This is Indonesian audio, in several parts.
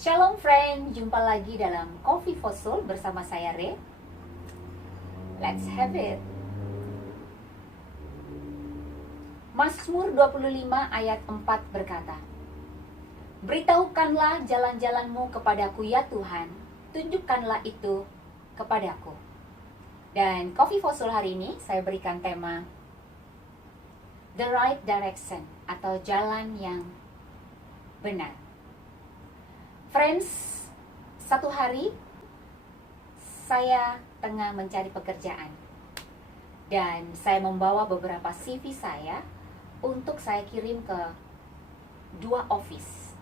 Shalom friend, jumpa lagi dalam Coffee for Soul bersama saya Re. Let's have it. Mazmur 25 ayat 4 berkata, "Beritahukanlah jalan-jalanmu kepadaku ya Tuhan, tunjukkanlah itu kepadaku." Dan Coffee for Soul hari ini saya berikan tema The Right Direction atau jalan yang benar. Friends, satu hari saya tengah mencari pekerjaan dan saya membawa beberapa CV saya untuk saya kirim ke 2 office.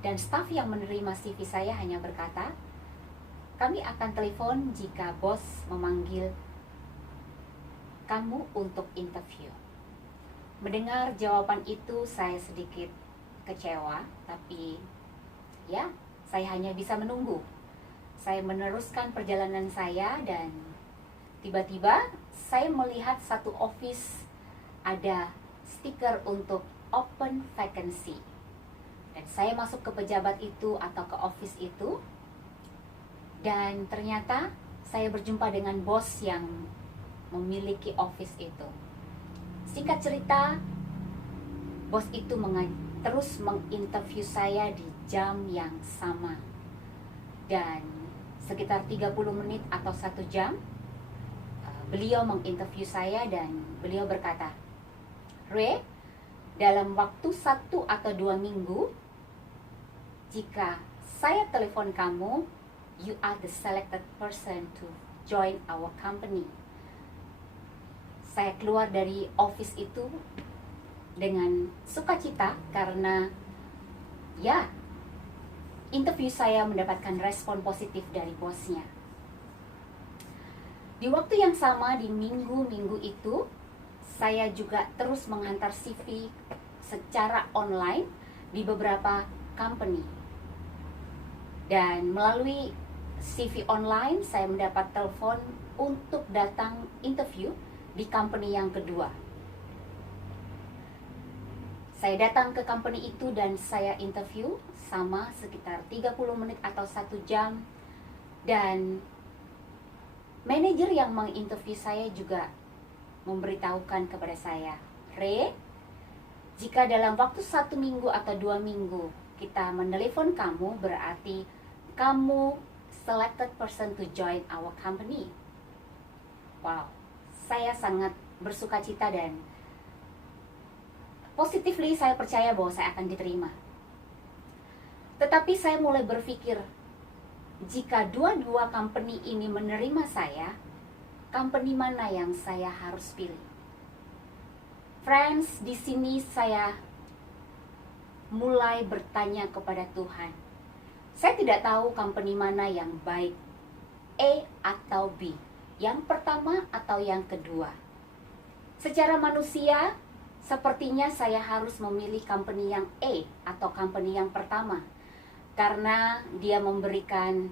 Dan staf yang menerima CV saya hanya berkata, "Kami akan telepon jika bos memanggil kamu untuk interview." Mendengar jawaban itu saya sedikit kecewa, tapi ya, saya hanya bisa menunggu. Saya meneruskan perjalanan saya dan tiba-tiba saya melihat satu office ada stiker untuk open vacancy. Dan saya masuk ke pejabat itu atau ke office itu dan ternyata saya berjumpa dengan bos yang memiliki office itu. Singkat cerita, bos itu terus menginterview saya di jam yang sama. Dan sekitar 30 menit atau 1 jam, beliau menginterview saya dan beliau berkata, "Re, dalam waktu 1 atau 2 minggu, jika saya telepon kamu, you are the selected person to join our company." Saya keluar dari office itu dengan sukacita karena ya, interview saya mendapatkan respon positif dari bosnya. Di waktu yang sama di minggu-minggu itu, saya juga terus menghantar CV secara online di beberapa company. Dan melalui CV online, saya mendapat telepon untuk datang interview di company yang kedua. Saya datang ke company itu dan saya interview sama sekitar 30 menit atau 1 jam. Dan manajer yang menginterview saya juga memberitahukan kepada saya, "Re, jika dalam waktu 1 minggu atau 2 minggu kita menelepon kamu, berarti kamu selected person to join our company." Wow, saya sangat bersukacita dan positively saya percaya bahwa saya akan diterima. Tetapi saya mulai berpikir, jika dua-dua company ini menerima saya, company mana yang saya harus pilih? Friends, di sini saya mulai bertanya kepada Tuhan. Saya tidak tahu company mana yang baik, A atau B, yang pertama atau yang kedua. Secara manusia, sepertinya saya harus memilih company yang A atau company yang pertama karena dia memberikan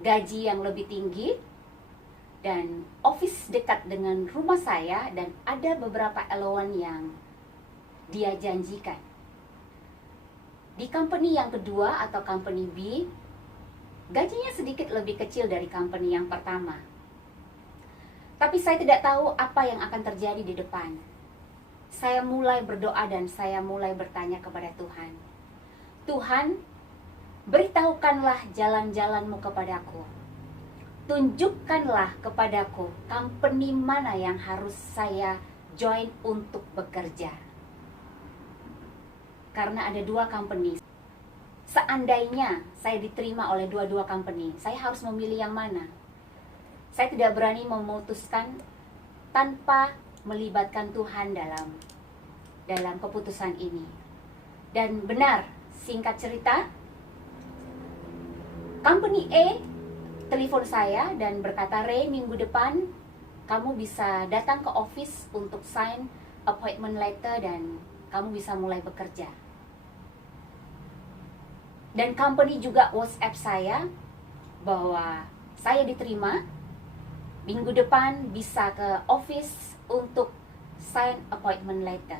gaji yang lebih tinggi dan office dekat dengan rumah saya dan ada beberapa allowance yang dia janjikan. Di company yang kedua atau company B, gajinya sedikit lebih kecil dari company yang pertama. Tapi saya tidak tahu apa yang akan terjadi di depan. Saya mulai berdoa dan saya mulai bertanya kepada Tuhan. "Tuhan, beritahukanlah jalan-jalanmu kepadaku. Tunjukkanlah kepadaku company mana yang harus saya join untuk bekerja." Karena ada 2 company. Seandainya saya diterima oleh dua-dua company, saya harus memilih yang mana? Saya tidak berani memutuskan tanpa melibatkan Tuhan dalam keputusan ini. Dan benar, singkat cerita, company A telepon saya dan berkata, "Re, minggu depan kamu bisa datang ke office untuk sign appointment letter dan kamu bisa mulai bekerja." Dan company juga WhatsApp saya bahwa saya diterima, minggu depan bisa ke office untuk sign appointment letter.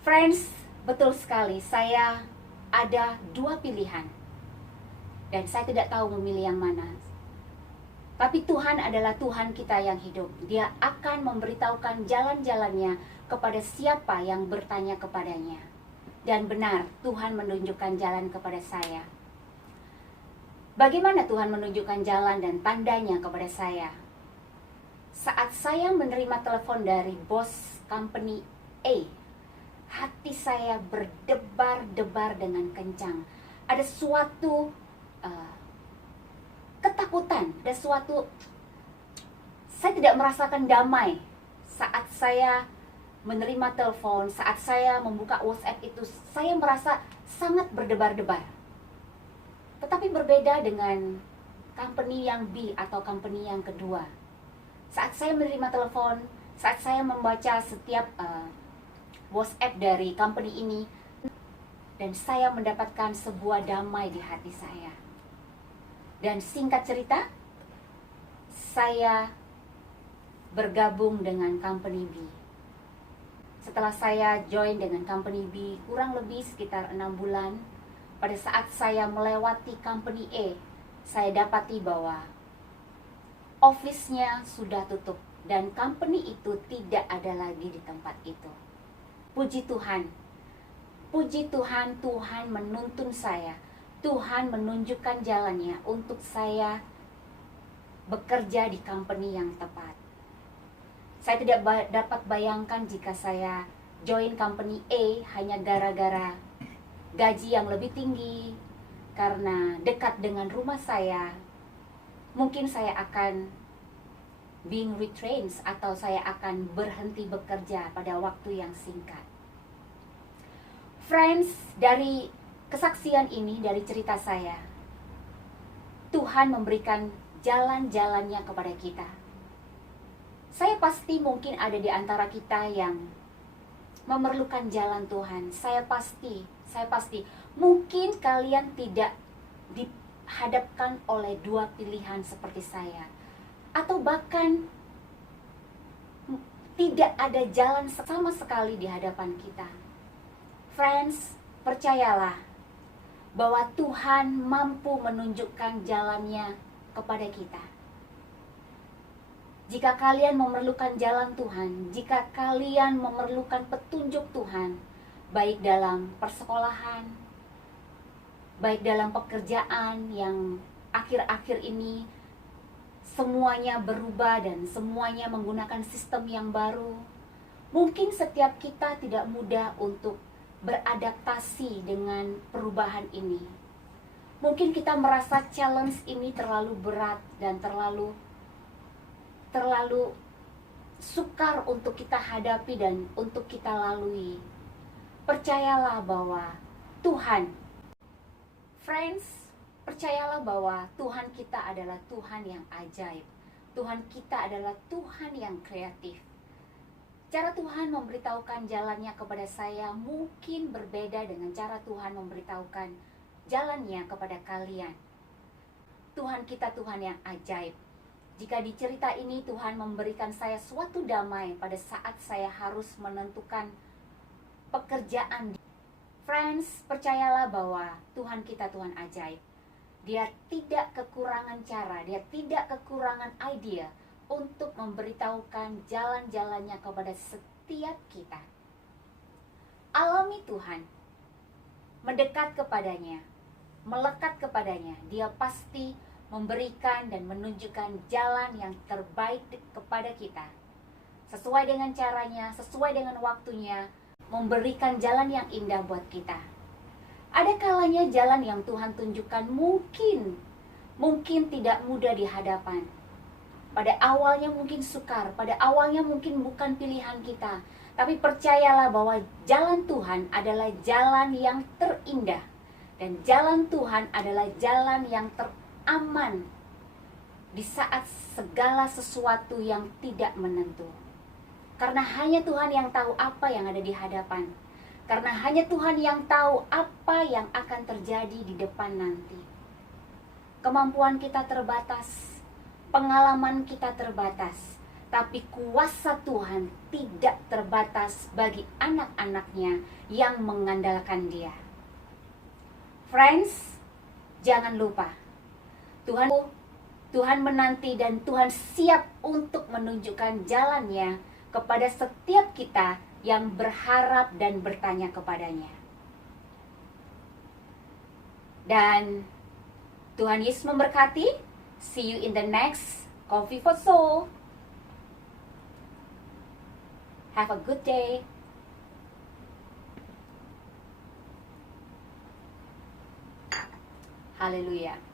Friends, betul sekali, saya ada dua pilihan. Dan saya tidak tahu memilih yang mana. Tapi Tuhan adalah Tuhan kita yang hidup. Dia akan memberitahukan jalan-jalannya kepada siapa yang bertanya kepadanya. Dan benar, Tuhan menunjukkan jalan kepada saya. Bagaimana Tuhan menunjukkan jalan dan tandanya kepada saya? Saat saya menerima telepon dari bos company A, hati saya berdebar-debar dengan kencang. Ada suatu ketakutan, ada suatu, saya tidak merasakan damai saat saya menerima telepon, saat saya membuka WhatsApp itu. Saya merasa sangat berdebar-debar. Tetapi berbeda dengan company yang B atau company yang kedua. Saat saya menerima telepon, saat saya membaca setiap WhatsApp dari company ini, dan saya mendapatkan sebuah damai di hati saya. Dan singkat cerita, saya bergabung dengan company B. Setelah saya join dengan company B kurang lebih sekitar 6 bulan, pada saat saya melewati company A, saya dapati bahwa office-nya sudah tutup dan company itu tidak ada lagi di tempat itu. Puji Tuhan. Puji Tuhan, Tuhan menuntun saya. Tuhan menunjukkan jalannya untuk saya bekerja di company yang tepat. Saya tidak dapat bayangkan jika saya join company A hanya gara-gara gaji yang lebih tinggi, karena dekat dengan rumah saya. Mungkin saya akan being retrained atau saya akan berhenti bekerja pada waktu yang singkat. Friends, dari kesaksian ini, dari cerita saya, Tuhan memberikan jalan-jalannya kepada kita. Saya pasti mungkin ada di antara kita yang memerlukan jalan Tuhan. Saya pasti mungkin kalian tidak dihadapkan oleh dua pilihan seperti saya, atau bahkan tidak ada jalan sama sekali di hadapan kita. Friends, percayalah bahwa Tuhan mampu menunjukkan jalannya kepada kita. Jika kalian memerlukan jalan Tuhan, jika kalian memerlukan petunjuk Tuhan, baik dalam persekolahan, baik dalam pekerjaan yang akhir-akhir ini semuanya berubah dan semuanya menggunakan sistem yang baru, mungkin setiap kita tidak mudah untuk beradaptasi dengan perubahan ini. Mungkin kita merasa challenge ini terlalu berat dan terlalu sukar untuk kita hadapi dan untuk kita lalui. Percayalah bahwa Tuhan, friends, percayalah bahwa Tuhan kita adalah Tuhan yang ajaib. Tuhan kita adalah Tuhan yang kreatif. Cara Tuhan memberitahukan jalannya kepada saya mungkin berbeda dengan cara Tuhan memberitahukan jalannya kepada kalian. Tuhan kita Tuhan yang ajaib. Jika di cerita ini Tuhan memberikan saya suatu damai pada saat saya harus menentukan pekerjaan. Friends, percayalah bahwa Tuhan kita Tuhan ajaib. Dia tidak kekurangan cara, dia tidak kekurangan ide untuk memberitahukan jalan-jalannya kepada setiap kita. Alami Tuhan, mendekat kepadanya, melekat kepadanya. Dia pasti memberikan dan menunjukkan jalan yang terbaik kepada kita, sesuai dengan caranya, sesuai dengan waktunya, memberikan jalan yang indah buat kita. Ada kalanya jalan yang Tuhan tunjukkan mungkin tidak mudah di hadapan. Pada awalnya mungkin sukar, pada awalnya mungkin bukan pilihan kita. Tapi percayalah bahwa jalan Tuhan adalah jalan yang terindah. Dan jalan Tuhan adalah jalan yang teraman di saat segala sesuatu yang tidak menentu. Karena hanya Tuhan yang tahu apa yang ada di hadapan. Karena hanya Tuhan yang tahu apa yang akan terjadi di depan nanti. Kemampuan kita terbatas, pengalaman kita terbatas, tapi kuasa Tuhan tidak terbatas bagi anak-anaknya yang mengandalkan Dia. Friends, jangan lupa Tuhan menanti dan Tuhan siap untuk menunjukkan jalannya kepada setiap kita yang berharap dan bertanya kepadanya. Dan Tuhan Yesus memberkati. See you in the next Coffee for Soul. Have a good day. Haleluya.